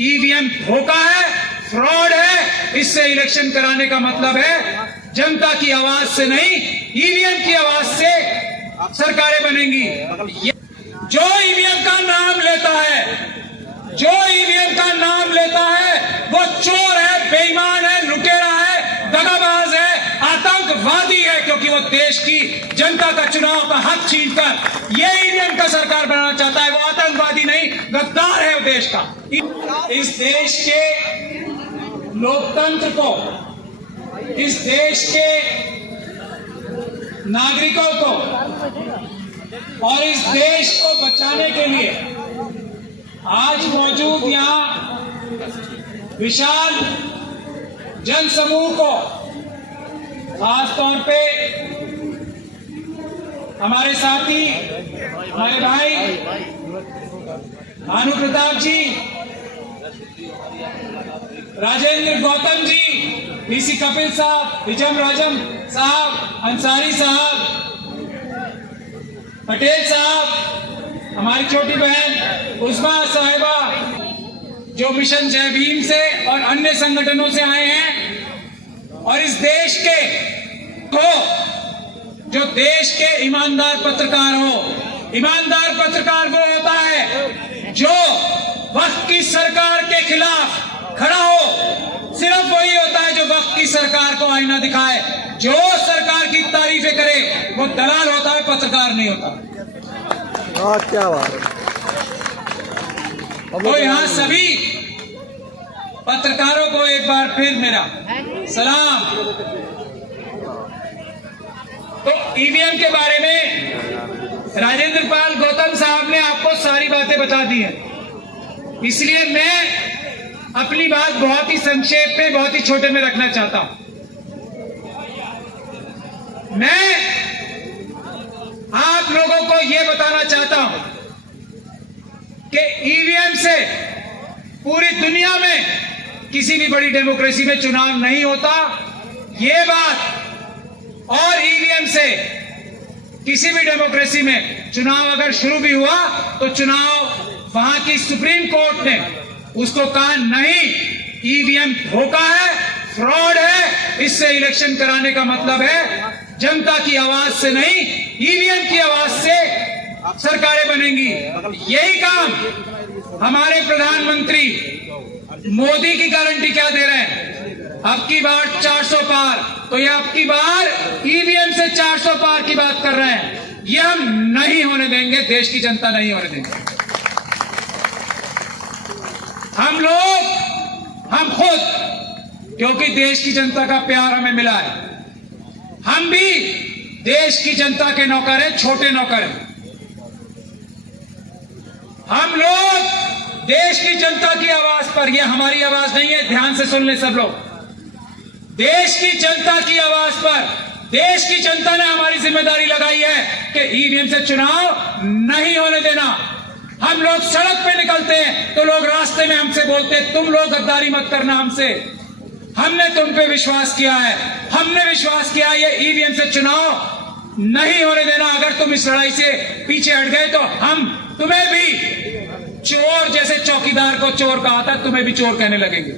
EVM धोखा है, fraud है। इससे इलेक्शन कराने का मतलब है जनता की आवाज से नहीं, ईवीएम की आवाज से सरकारें बनेंगी। जो ईवीएम का नाम लेता है, जो ईवीएम का नाम लेता है वो चोर है, बेईमान है, लुटेरा है, दगाबाज है, आतंकवादी है, क्योंकि वो देश की जनता का चुनाव का हक छीनकर ये ईवीएम का सरकार बनाना चाहता है। वो आतंकवादी नहीं, गद्दार है वो देश का। इस देश के लोकतंत्र को, इस देश के नागरिकों को और इस देश को बचाने के लिए आज मौजूद यहाँ विशाल जनसमूह को, खासतौर पे हमारे साथी, हमारे भाई भानु प्रताप जी, राजेंद्र गौतम जी, डीसी कपिल साहब, विजम राजम साहब, अंसारी साहब, पटेल साहब, हमारी छोटी बहन उस्मा साहिबा, जो मिशन जय भीम से और अन्य संगठनों से आए हैं, और इस देश के जो देश के ईमानदार पत्रकार हो। ईमानदार पत्रकार वो होता है जो वक्त की सरकार के खिलाफ खड़ा हो। सिर्फ वही होता है जो वक्त की सरकार को आईना दिखाए, जो सरकार की तारीफें करे, वो दलाल होता है, पत्रकार नहीं होता। क्या बात है। तो यहाँ सभी पत्रकारों को एक बार फिर मेरा सलाम। तो ईवीएम के बारे में राजेंद्र पाल गौतम साहब ने आपको सारी बातें बता दी हैं, इसलिए मैं अपनी बात बहुत ही संक्षेप में, बहुत ही छोटे में रखना चाहता हूं। मैं आप लोगों को यह बताना चाहता हूं कि ईवीएम से पूरी दुनिया में किसी भी बड़ी डेमोक्रेसी में चुनाव नहीं होता, ये बात, और ईवीएम से किसी भी डेमोक्रेसी में चुनाव अगर शुरू भी हुआ तो चुनाव वहां की सुप्रीम कोर्ट ने उसको कहा नहीं, ईवीएम धोखा है, फ्रॉड है। इससे इलेक्शन कराने का मतलब है जनता की आवाज से नहीं, ईवीएम की आवाज से सरकारें बनेंगी। यही काम हमारे प्रधानमंत्री मोदी की गारंटी क्या दे रहे हैं? अब की बार 400 पार, तो ये अब की बार ईवीएम से 400 पार की बात कर रहे हैं। ये हम नहीं होने देंगे, देश की जनता नहीं होने देंगे। हम लोग, हम खुद, क्योंकि देश की जनता का प्यार हमें मिला है, हम भी देश की जनता के नौकर हैं, छोटे नौकर हैं। हम लोग देश की जनता की आवाज पर, यह हमारी आवाज नहीं है, ध्यान से सुन ले सब लोग, देश की जनता की आवाज पर देश की जनता ने हमारी जिम्मेदारी लगाई है कि ईवीएम से चुनाव नहीं होने देना। हम लोग सड़क पे निकलते हैं तो लोग रास्ते में हमसे बोलते हैं तुम लोग गद्दारी मत करना हमसे, हमने तुम पे विश्वास किया है, हमने विश्वास किया ये ईवीएम से चुनाव नहीं होने देना। अगर तुम इस लड़ाई से पीछे हट गए तो हम तुम्हें भी चोर, जैसे चौकीदार को चोर कहा था, तुम्हें भी चोर कहने लगेंगे।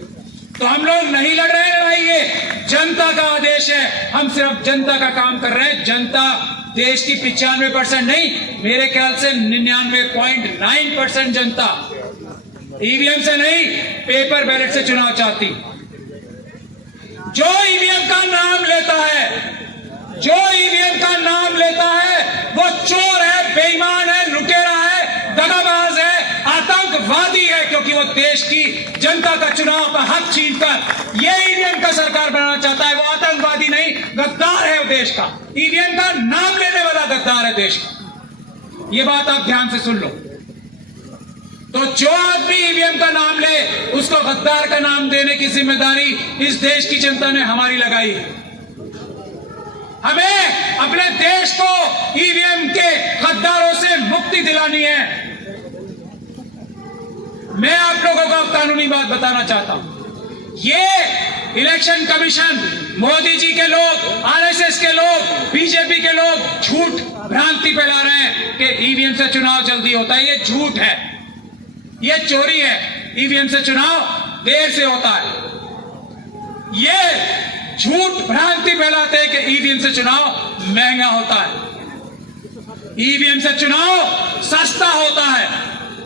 तो हम लोग नहीं लड़ रहे हैं लड़ाई, ये जनता का आदेश है, हम सिर्फ जनता का काम कर रहे हैं। जनता देश की 95% नहीं, मेरे ख्याल से 99.9% जनता ईवीएम से नहीं, पेपर बैलेट से चुनाव चाहती। जो ईवीएम का नाम लेता है, जो ईवीएम का नाम लेता है वो चोर है, बेईमान है, लुटेरा है, दगाबाज है, आतंकवादी है, क्योंकि वो देश की जनता का चुनाव का हक छीनकर ये ईवीएम का सरकार बनाना चाहता है। वो आतंकवादी नहीं, गद्दार है वो देश का, ईवीएम का नाम लेने वाला गद्दार है देश का। ये बात आप ध्यान से सुन लो। तो जो आदमी ईवीएम का नाम ले उसको गद्दार का नाम देने की जिम्मेदारी इस देश की जनता ने हमारी लगाई है। हमें अपने देश को ईवीएम के गद्दारों से मुक्ति दिलानी है। मैं आप लोगों को कानूनी बात बताना चाहता हूं, ये इलेक्शन कमीशन, मोदी जी के लोग, आरएसएस के लोग, बीजेपी के लोग झूठ भ्रांति फैला रहे हैं कि ईवीएम से चुनाव जल्दी होता है। ये झूठ है, ये चोरी है। ईवीएम से चुनाव देर से होता है। ये झूठ भ्रांति फैलाते हैं कि ईवीएम से चुनाव महंगा होता है, ईवीएम से चुनाव सस्ता होता है।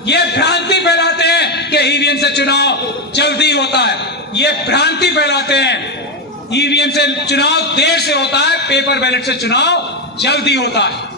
ये भ्रांति फैलाते हैं कि ईवीएम से चुनाव जल्दी होता है, ये भ्रांति फैलाते हैं। ईवीएम से चुनाव देर से होता है, पेपर बैलेट से चुनाव जल्दी होता है।